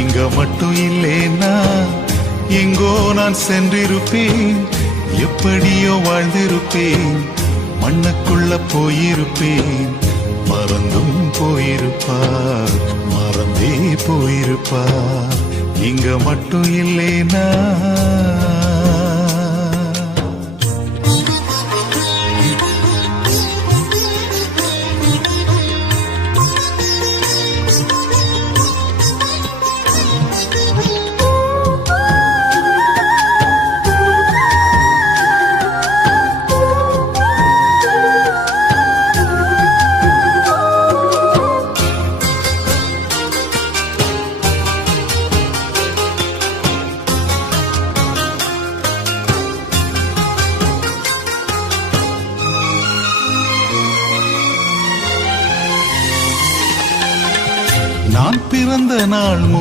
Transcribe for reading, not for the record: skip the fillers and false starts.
இங்க மட்டும் இல்லேனா எங்கோ நான் சென்றிருப்பேன், எப்படியோ வாழ்ந்திருப்பேன், மண்ணுக்குள்ள போயிருப்பேன். மறந்தும் போயிருப்பார், மறந்தே போயிருப்பார், இங்க மட்டும் இல்லேனா. நான் பிறந்த நாள் முதல்